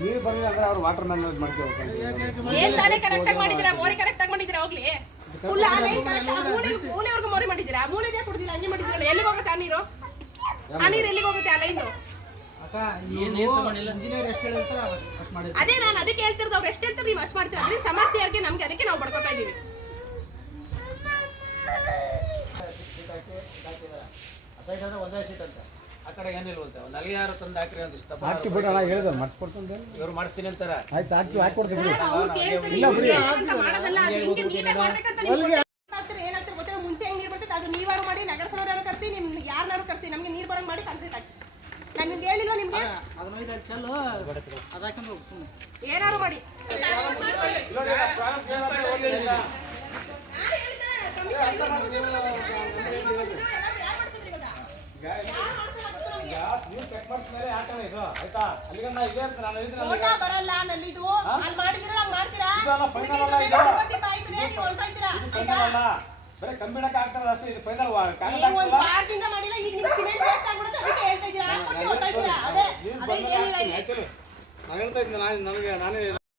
ನೀರು ಬರಲಿಲ್ಲ ಅಂದ್ರೆ ಅವ್ರು ವಾಟರ್ ಮ್ಯಾನ್ ಮಾಡ್ತೀವಿ. ಏನ್ ತಾನೇ ಕರೆಕ್ಟ್ ಆಗಿ ಮಾಡಿದಿರಾ? ಮೋರಿ ಕರೆಕ್ಟ್ ಆಗಿ ಮಾಡಿದಿರಾ? ಹೋಗ್ಲಿ ಫುಲ್ ಆ ಲೈನ್ ಕರೆಕ್ಟ್ ಆ ಮೂಲೆವರೆಗೂ ಮೋರಿ ಮಾಡಿದಿರಾ? ಮೂಲೆದೇ ಕುಡ್ದಿಲ್ಲ ಹಂಗೆ ಮಾಡಿದಿರಲ್ಲ. ಎಲ್ಲಿಗೆ ಹೋಗುತ್ತೆ ಆ ನೀರು? ಆ ನೀರು ಎಲ್ಲಿಗೆ ಹೋಗುತ್ತೆ ಆ ಲೈನ್? ಅದೇ ನಾನು ಅದಕ್ಕೆ ಹೇಳ್ತಿರೋದು. ಅವ್ರು ಎಷ್ಟು ಹೇಳ್ತಾರೆ ನೀವು ಅಷ್ಟು ಮಾಡ್ತೀರಾ. ಅದ್ರಿಂದ ಸಮಸ್ಯೆ ಯಾರಿಗೆ? ನಮ್ಗೆ. ಅದಕ್ಕೆ ನಾವು ಬಡ್ಕೋತಾ ಇದೀವಿ. ಒಂದೇ ಶೀಟ್ ಅಂತ ಆ ಕಡೆ ಏನಿಲ್ವಂತೆ. ಒಂದು ಅಲ್ಲಿ ಯಾರು ತಂದು ಹಾಕ್ರಿ ಅಂತ ಇಷ್ಟ ಹಾಕಿ ಬಿಡೋಣ ಹೇಳಿದ್ರು ಮಾಡಿಸ್ಕೊಡ್ತಂದೆ. ಇವ್ರು ಮಾಡಿಸ್ತೀನಿ ಅಂತಾರ. ಆಯ್ತು ಹಾಕ್ಕೊಡ್ತೀವಿ. ಅವ್ರು ಕೇಳ್ತಾರೆ ಏನಂತ ಮಾಡೋದಲ್ಲ. ಅದು ಹಿಂಗೆ ನೀವೇ ಮಾಡ್ಬೇಕಂತ ನಿಮ್ಗೆ ಏನಾಗ್ತದೆ ಗೊತ್ತಿಲ್ಲ. ಮುಂಚೆ ಹೆಂಗ್ ನೀರು ಬರ್ತದೆ ಅದು ನೀವಾರು ಮಾಡಿ, ನಗರಸಭೆಯವರು ಕರ್ತಿ, ನಿಮ್ಗೆ ಯಾರನ್ನಾರು ಕರ್ತಿ, ನಮ್ಗೆ ನೀರು ಬರಂಗ್ ಮಾಡಿ ಕಾಂಕ್ರೀಟ್ ಹಾಕಿ. ನಾನು ನಿಮ್ಗೆ ಹೇಳಿಲ್ವ? ನಿಮ್ಗೆ ಏನಾರು ಮಾಡಿ ಬರಲ್ಲ ನಲ್ಲಿದು ಅಲ್ಲಿ ಮಾಡಿದಿರ ಹಂಗ್ ಮಾಡ್ತೀರಾ? ಕಂಬಿಡಕ್ಕೆ ಆಗ್ತದೆ ಅಷ್ಟೇ. ಇದು ಫೈನಲ್ ಒಂದು ವಾರದಿಂದ ಮಾಡಿಲ್ಲ. ಈಗ ನಿಮ್ಗೆ ಸಿಮೆಂಟ್ ವೇಸ್ಟ್ ಆಗ್ಬಿಡುತ್ತೆ. ಅದಕ್ಕೆ ಹೇಳ್ತಾ ಇದ್ದೀರಾ? ಅದೇ ನಾನು ಹೇಳ್ತಾ ಇದ್ದೀನಿ. ನನಗೆ ನಾನೇ